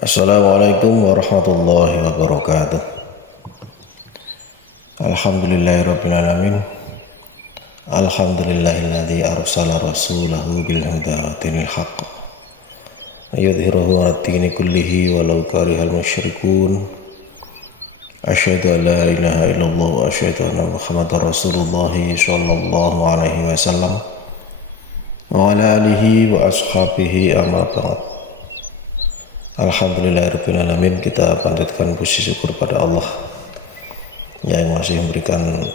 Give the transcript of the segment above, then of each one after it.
Assalamualaikum warahmatullahi wabarakatuh. Alhamdulillahirabbil alamin. Alhamdulillahilladzi arsala rasulahu bil huda wa dinil haqq. Yudhhiruhu 'alad dini kullihi walau karihal musyrikun. Asyhadu an la ilaha illallah wa asyhadu anna Muhammadar Rasulullah sallallahu alaihi wasallam wa ala alihi wa ashabihi amma ba'd. Alhamdulillahirrahmanirrahim. Kita panjatkan puji syukur pada Allah yang masih memberikan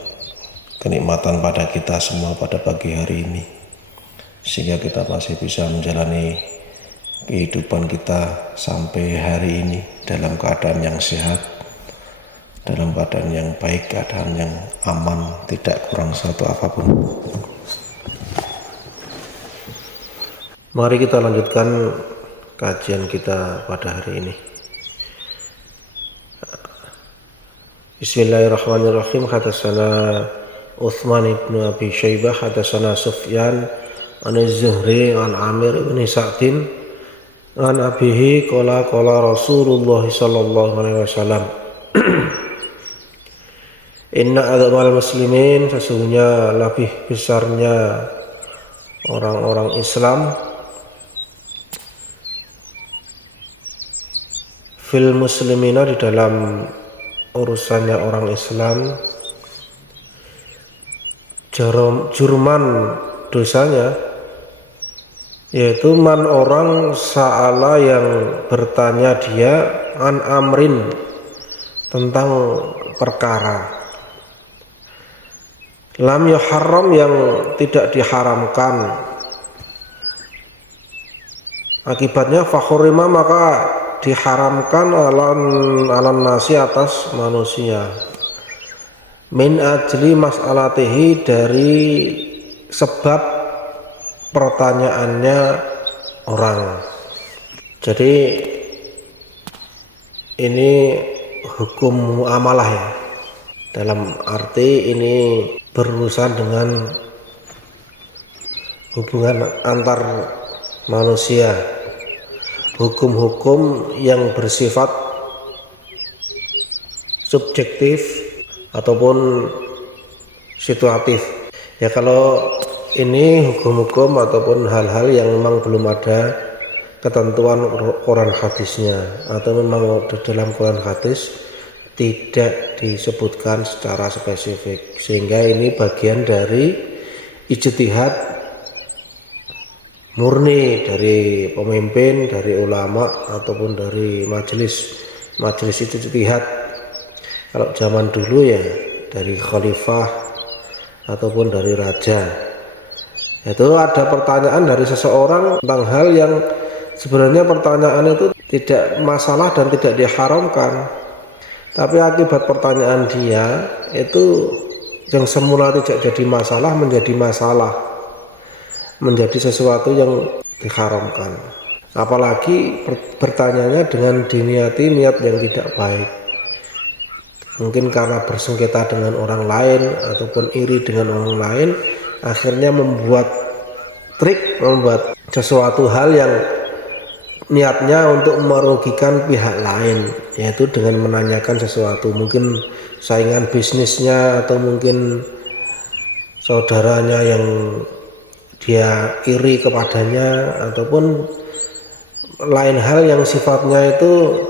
kenikmatan pada kita semua pada pagi hari ini, sehingga kita masih bisa menjalani kehidupan kita sampai hari ini dalam keadaan yang sehat, dalam keadaan yang baik, keadaan yang aman, tidak kurang satu apapun. Mari kita lanjutkan kajian kita pada hari ini. Bismillahirrahmanirrahim. Hadatsana Utsman ibn Abi Syaibah, hadatsana Sufyan an Az-Zuhri an Amir ibn Sa'din an abihi qala Rasulullah sallallahu alaihi wasallam Inna adzmal muslimin, sesungguhnya lebih besarnya orang-orang Islam, fil muslimina, di dalam urusannya orang Islam, jurman, dosanya, yaitu man, orang, sa'ala, yang bertanya dia, an amrin, tentang perkara, lam yuharram, yang tidak diharamkan, akibatnya fakhurima, maka diharamkan alan nasi, atas manusia, min ajli mas'alatihi, dari sebab pertanyaannya orang. Jadi ini hukum muamalah ya, dalam arti ini berurusan dengan hubungan antar manusia, hukum-hukum yang bersifat subjektif ataupun situatif ya. Kalau ini hukum-hukum ataupun hal-hal yang memang belum ada ketentuan Quran hadisnya, atau memang dalam Quran hadis tidak disebutkan secara spesifik, sehingga ini bagian dari ijtihad murni dari pemimpin, dari ulama, ataupun dari majelis ijtihad. Kalau zaman dulu ya dari khalifah ataupun dari raja. Itu ada pertanyaan dari seseorang tentang hal yang sebenarnya pertanyaan itu tidak masalah dan tidak diharamkan, tapi akibat pertanyaan dia itu yang semula tidak jadi masalah menjadi masalah, menjadi sesuatu yang diharamkan. Apalagi bertanyanya dengan diniati niat yang tidak baik, mungkin karena bersengketa dengan orang lain ataupun iri dengan orang lain, akhirnya membuat sesuatu hal yang niatnya untuk merugikan pihak lain, yaitu dengan menanyakan sesuatu, mungkin saingan bisnisnya atau mungkin saudaranya yang dia iri kepadanya, ataupun lain hal yang sifatnya itu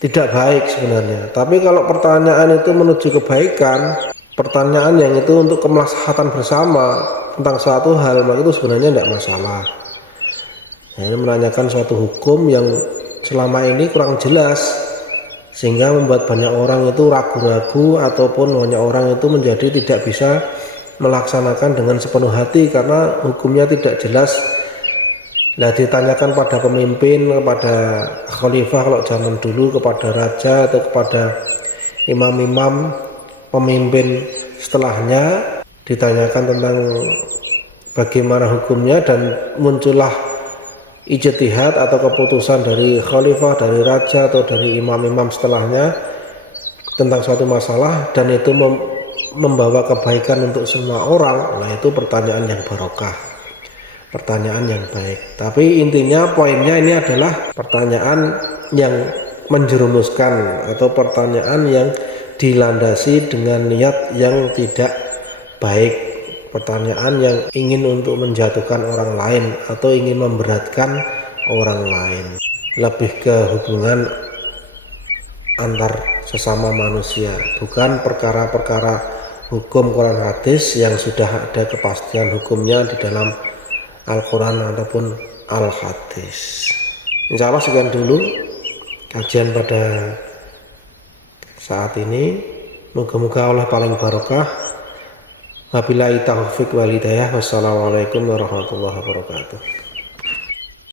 tidak baik sebenarnya. Tapi kalau pertanyaan itu menuju kebaikan, pertanyaan yang itu untuk kemaslahatan bersama tentang suatu hal, maka itu sebenarnya tidak masalah. Ini menanyakan suatu hukum yang selama ini kurang jelas, sehingga membuat banyak orang itu ragu-ragu, ataupun banyak orang itu menjadi tidak bisa melaksanakan dengan sepenuh hati karena hukumnya tidak jelas. Nah, ditanyakan pada pemimpin, kepada khalifah kalau zaman dulu, kepada raja atau kepada imam-imam pemimpin setelahnya, ditanyakan tentang bagaimana hukumnya, dan muncullah ijtihad atau keputusan dari khalifah, dari raja atau dari imam-imam setelahnya tentang suatu masalah, dan itu membawa kebaikan untuk semua orang. Nah, itu pertanyaan yang barokah. pertanyaan yang baik. Tapi intinya poinnya ini adalah pertanyaan yang menjerumuskan atau pertanyaan yang dilandasi dengan niat yang tidak baik, pertanyaan yang ingin untuk menjatuhkan orang lain atau ingin memberatkan orang lain, lebih ke hubungan antar sesama manusia, bukan perkara-perkara hukum Quran hadis yang sudah ada kepastian hukumnya di dalam Al-Quran ataupun Al-Hadis. Insya Allah sekian dulu kajian pada saat ini. Moga-moga Allah paling barokah. Wabillahi taufiq wal hidayah. Wassalamualaikum warahmatullahi wabarakatuh.